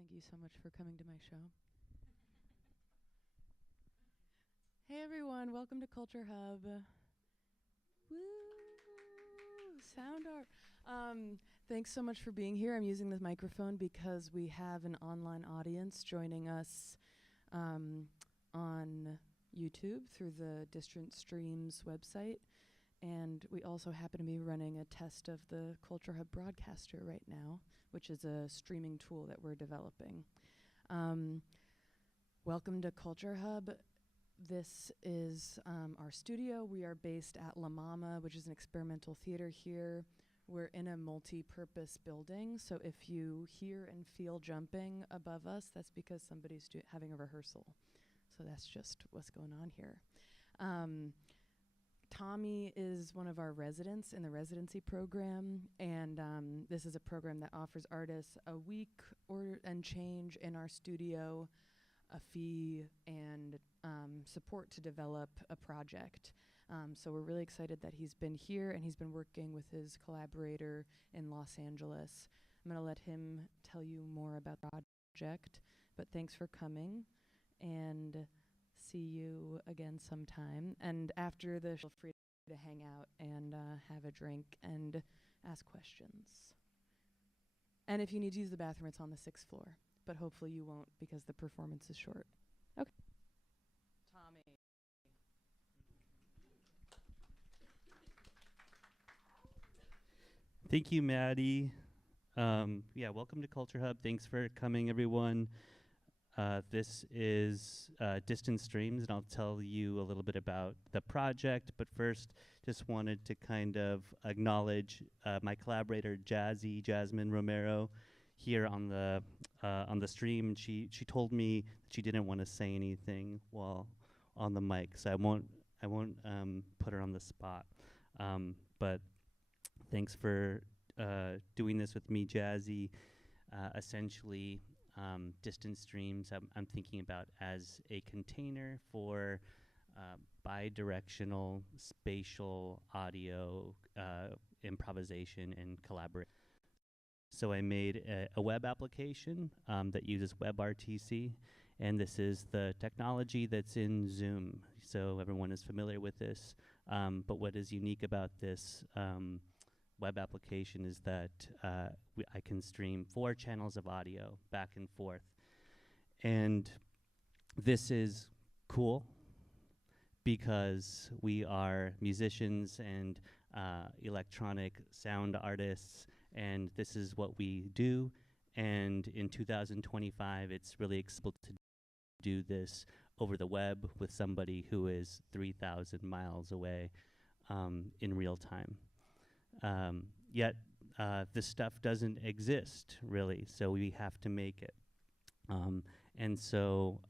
Thank you so much for coming to my show. Hey everyone, welcome to Culture Hub. Woo! Sound art. Thanks so much for being here. I'm using this microphone because we have an online audience joining us on YouTube through the Distant Streams website. And we also happen to be running a test of the Culture Hub broadcaster right now, which is a streaming tool that we're developing. Welcome to Culture Hub. This is our studio. We are based at La Mama, which is an experimental theater here. We're in a multi-purpose building, so if you hear and feel jumping above us, that's because somebody's having a rehearsal. So that's just what's going on here. Tommy is one of our residents in the residency program, and this is a program that offers artists a week and change in our studio, a fee, and support to develop a project. So we're really excited that he's been here, and he's been working with his collaborator in Los Angeles. I'm going to let him tell you more about the project, but thanks for coming, and see you again sometime. And after the show, feel free to hang out and have a drink and ask questions. And if you need to use the bathroom, it's on the 6th floor, but hopefully you won't because the performance is short. Okay. Tommy. Thank you, Maddie. Welcome to Culture Hub. Thanks for coming, everyone. This is Distant Streams, and I'll tell you a little bit about the project. But first, just wanted to kind of acknowledge my collaborator, Jasmine Romero, here on the stream. She told me that she didn't want to say anything while on the mic, so I won't put her on the spot. But thanks for doing this with me, Jazzy. Essentially, Distant Streams I'm thinking about as a container for bi-directional spatial audio improvisation and collaboration. So I made a web application that uses WebRTC, and this is the technology that's in Zoom. So everyone is familiar with this. But what is unique about this web application is that I can stream 4 channels of audio back and forth. And this is cool because we are musicians and electronic sound artists, and this is what we do. And in 2025, it's really exciting to do this over the web with somebody who is 3,000 miles away in real time. Yet this stuff doesn't exist, really, so we have to make it. And so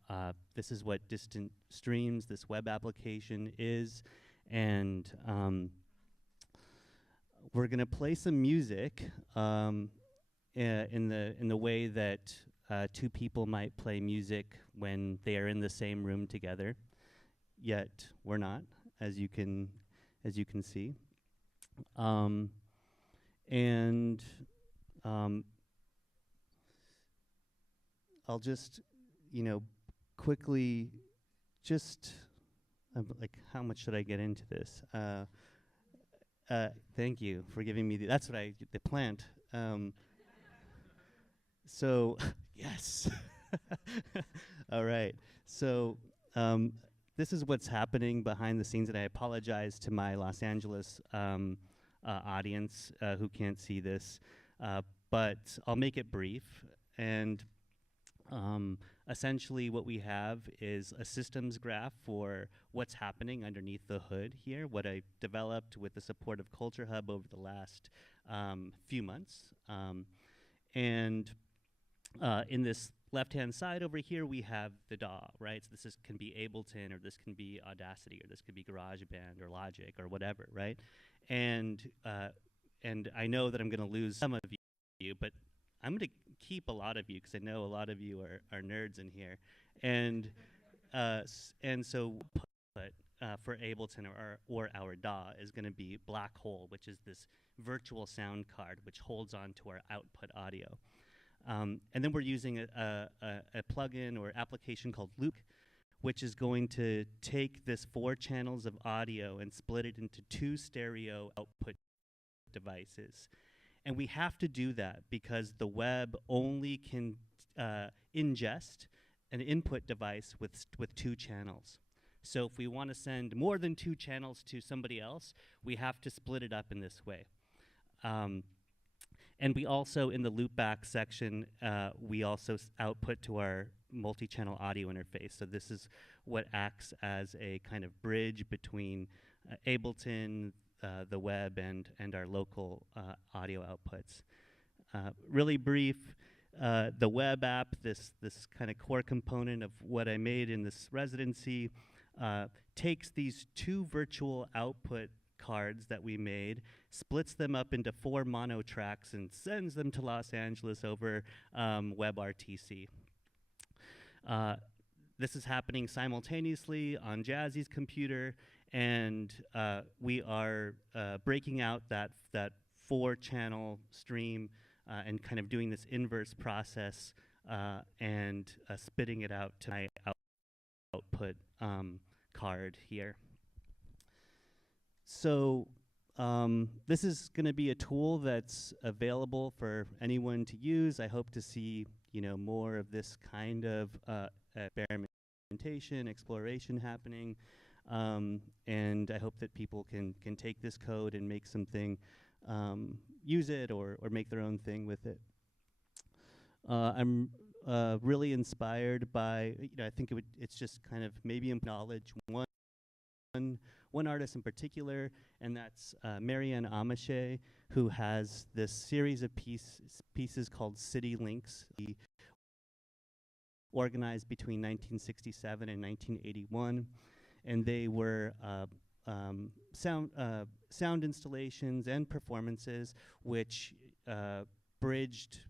this is what Distant Streams, this web application, is. And we're going to play some music in the way that 2 people might play music when they are in the same room together. Yet we're not, as you can see. I'll just, quickly, like, how much should I get into this? Thank you for giving me that's what the plant. So, yes. All right. So, this is what's happening behind the scenes, and I apologize to my Los Angeles audience who can't see this, but I'll make it brief. And essentially what we have is a systems graph for what's happening underneath the hood here, what I developed with the support of Culture Hub over the last few months. In this left-hand side over here, we have the DAW, right? So this can be Ableton, or this can be Audacity, or this could be GarageBand, or Logic, or whatever, right? And I know that I'm going to lose some of you, but I'm going to keep a lot of you because I know a lot of you are nerds in here. And so for Ableton or our DAW is going to be Black Hole, which is this virtual sound card which holds on to our output audio. And then we're using a plugin or application called Loop, which is going to take this 4 channels of audio and split it into 2 stereo output devices. And we have to do that because the web only can ingest an input device with 2 channels. So if we want to send more than 2 channels to somebody else, we have to split it up in this way. And we also, in the loopback section, we also output to our multi-channel audio interface. So this is what acts as a kind of bridge between Ableton, the web, and our local audio outputs. Really brief, the web app, this kind of core component of what I made in this residency, takes these 2 virtual output cards that we made, splits them up into 4 mono tracks, and sends them to Los Angeles over WebRTC. This is happening simultaneously on Jazzy's computer, and we are breaking out that 4-channel stream and kind of doing this inverse process and spitting it out to my output card here. So this is going to be a tool that's available for anyone to use. I hope to see, more of this kind of experimentation, exploration happening, and I hope that people can take this code and make something, use it or make their own thing with it. I'm really inspired by, I think it's just kind of maybe acknowledge one artist in particular, and that's Marianne Amache, who has this series of pieces called City Links, organized between 1967 and 1981, and they were sound installations and performances which bridged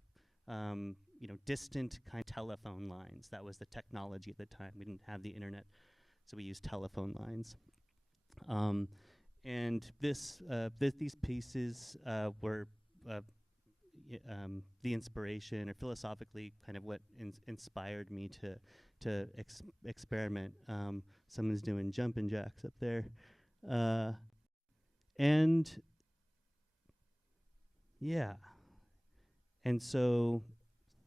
distant kind of telephone lines. That was the technology at the time. We didn't have the internet, so we used telephone lines. And these pieces were the inspiration, or philosophically kind of what inspired me to experiment. Someone's doing jumping jacks up there. And yeah. And so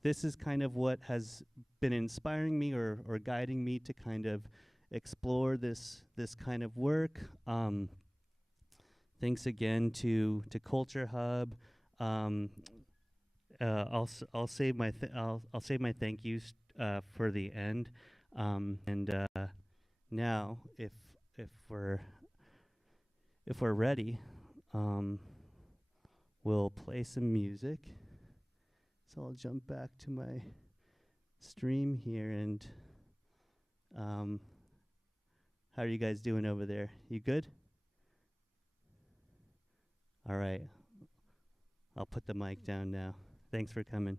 this is kind of what has been inspiring me or guiding me to kind of explore this kind of work. Thanks again to Culture Hub. I'll save my thank yous for the end. And now, if we're ready, we'll play some music. So I'll jump back to my stream here, and how are you guys doing over there? You good? All right. I'll put the mic down now. Thanks for coming.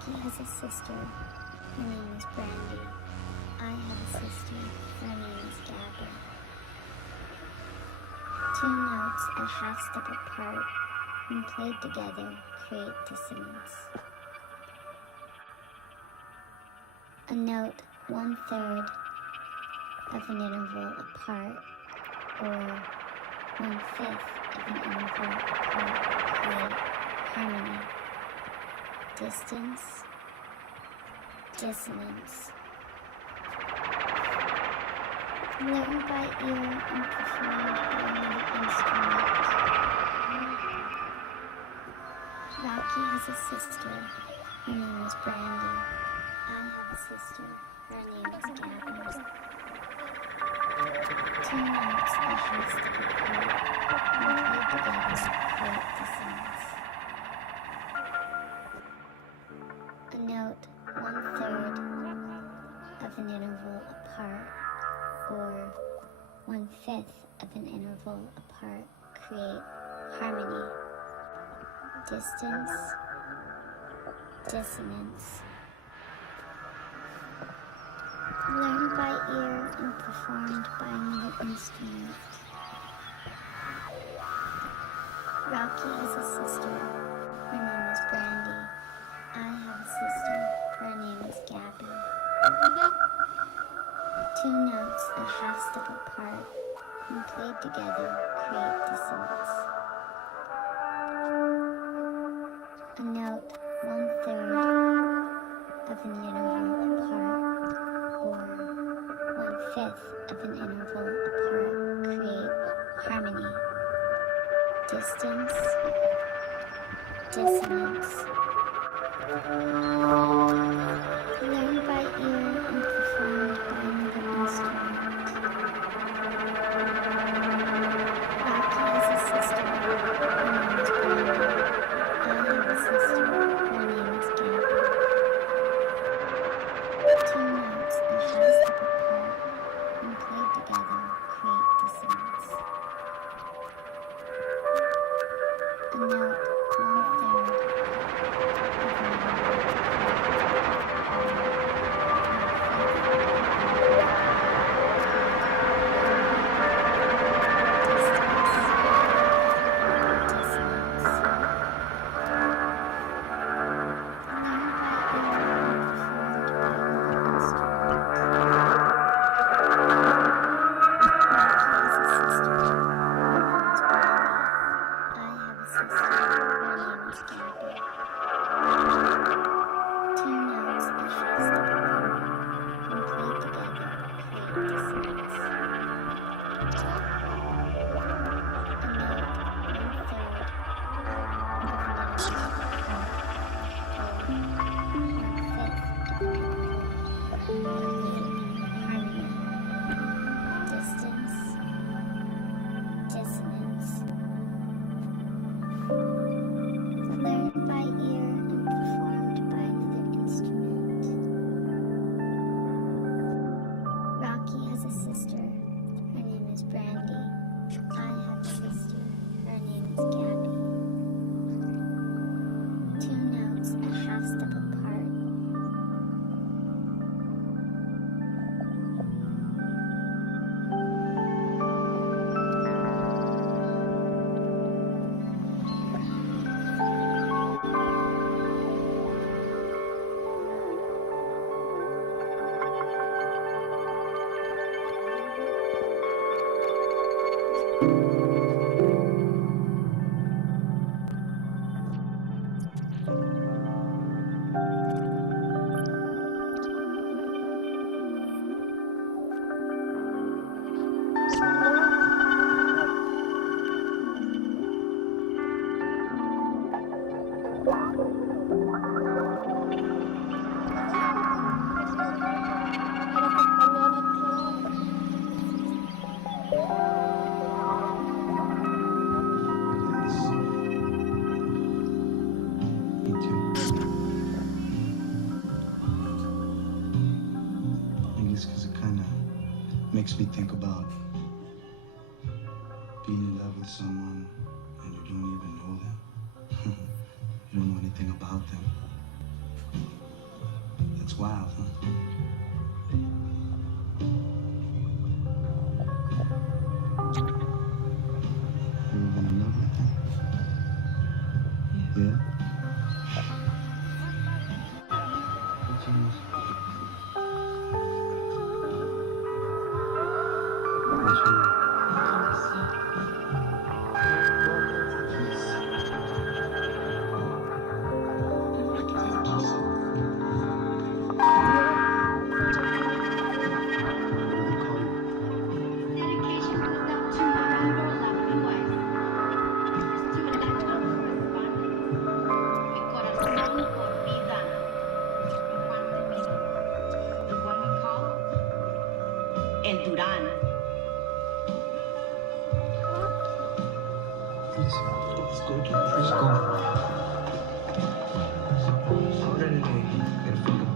Rocky has a sister. Her name is Brandy. I have a sister. Her name is Gabby. Two notes a half step apart, when played together, create dissonance. A note 1/3 of an interval apart, or 1/5 of an interval apart, create harmony. Distance, dissonance. Learned by ear and performed by another instrument. Rocky has a sister. Her name is Brandy. I have a sister. Her name is Gabby. Two notes a half step apart, when played together, create dissonance. A note 1/3 of an interval apart, or 1/5 of an interval apart, create harmony. Distance, dissonance. Learned by ear and performed by another instrument. Rocky has a sister. Her name is Brandy. I have a sister. Her name is Gabby. Two notes a half step apart, when played together, create dissonance. A note 1/3 of an interval apart, or 1/5 of an interval apart, create harmony. Distance, dissonance. Learned by ear and performed by another instrument. Rocky has a sister. Her name is Brandy. I have a sister. Her name is Gabby. Two notes a half step apart, when played together, create dissonance. A note 1/3 of an interval makes me think about being in love with someone and you don't even know them. You don't know anything about them. It's wild, huh? You ever been in love like that? Yeah? What's yours? What's yours? Dedication goes out to my lovely wife. To a letter correspondence. Mi corazón por vida. Juan de Milo. The one we call El Durán. Let's go. Let's go. Ahora el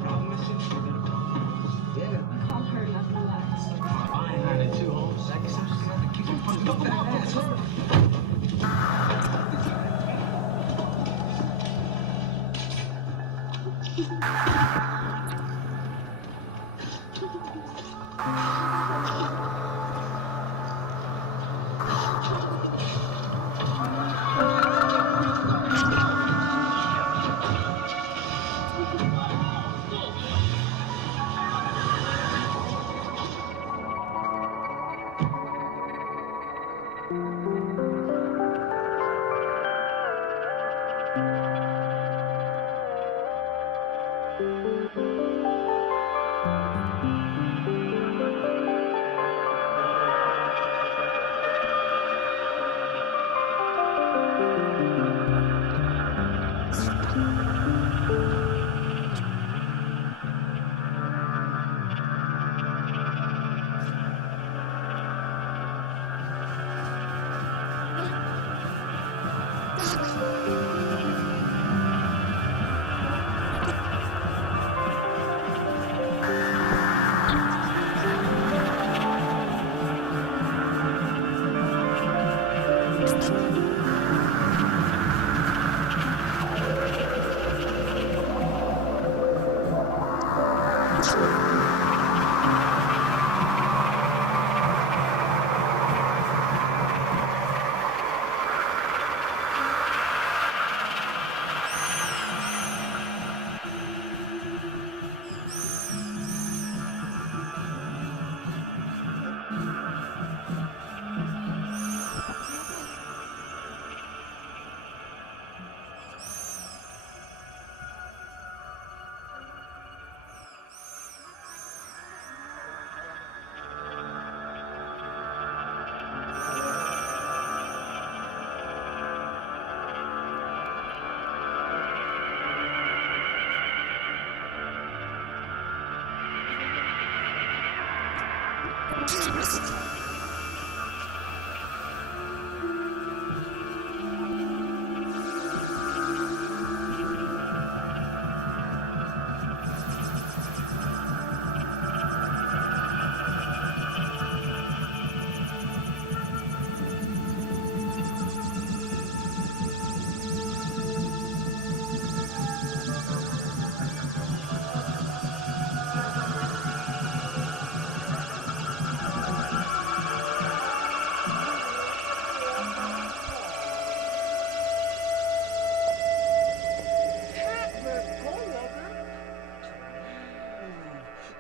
problem is yeah. Call her lovely wife. I ain't had it too, Holmes. I guess I'm just gonna have to keep it fucked up that ass.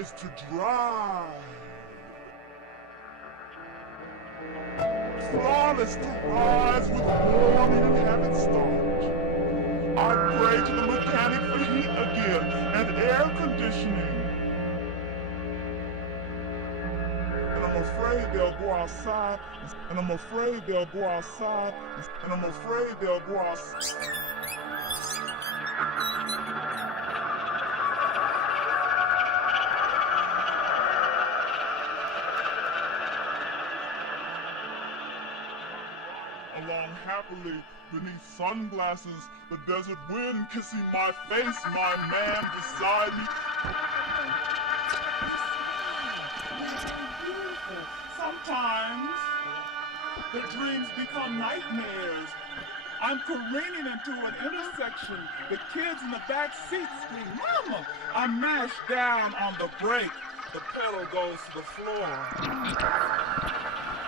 Is to drive. Flawless to rise with warming and having start. I pray to the mechanic for heat again and air conditioning. And I'm afraid they'll go outside. And I'm afraid they'll go outside. And I'm afraid they'll go outside. Along happily beneath sunglasses, the desert wind kissing my face, my man beside me. Sometimes the dreams become nightmares. I'm careening into an intersection. The kids in the back seat scream, "Mama!" I mash down on the brake. The pedal goes to the floor.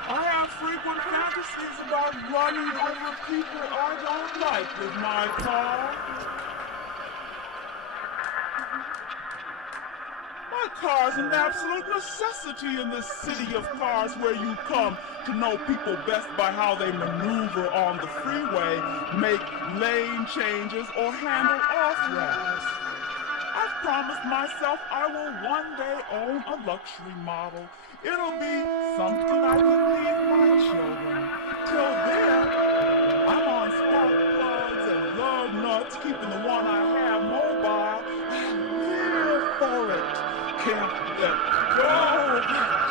I have frequent fantasies about running over people I don't like with my car. My car's an absolute necessity in this city of cars where you come to know people best by how they maneuver on the freeway, make lane changes, or handle off-ramps. I've promised myself I will one day own a luxury model. It'll be something I can leave my children. Till then, I'm on spark plugs and lug nuts, keeping the one I have mobile. I live for it. Can't let go of it.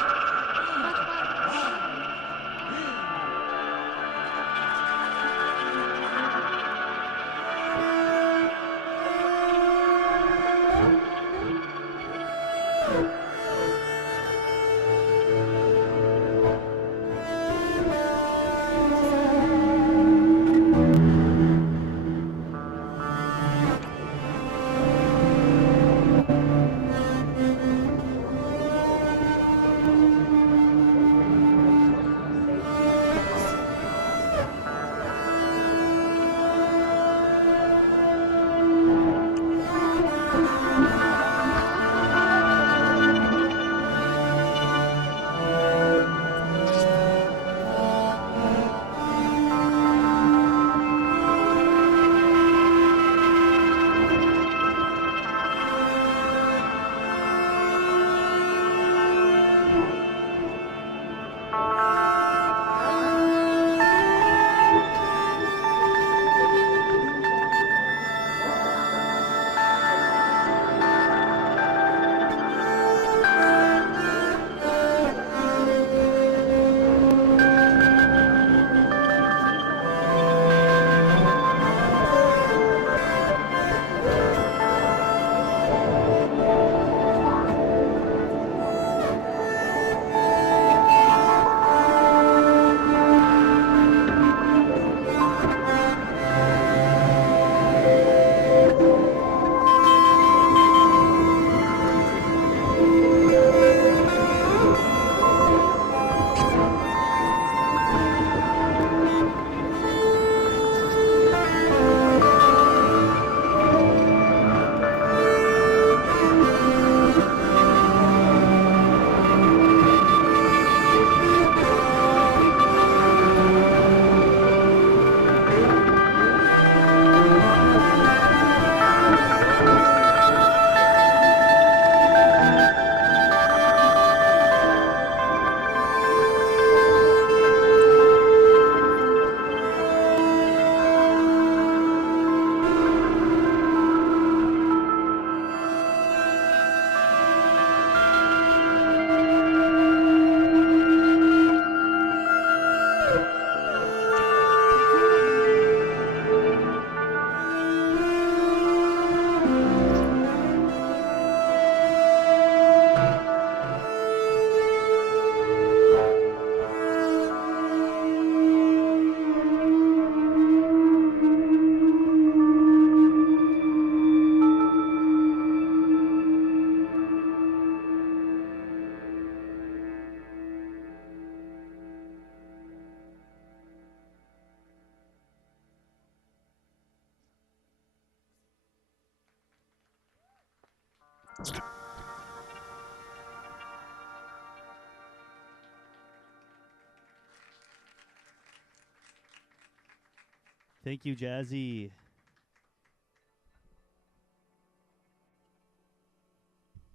Thank you, Jazzy.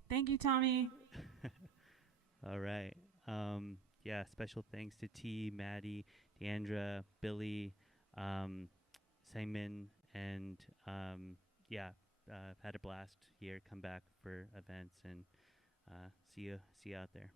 Thank you, Tommy. All right. Yeah, special thanks to T, Maddie, Deandra, Billy, Simon, and yeah, had a blast here. Come back for events and see you out there.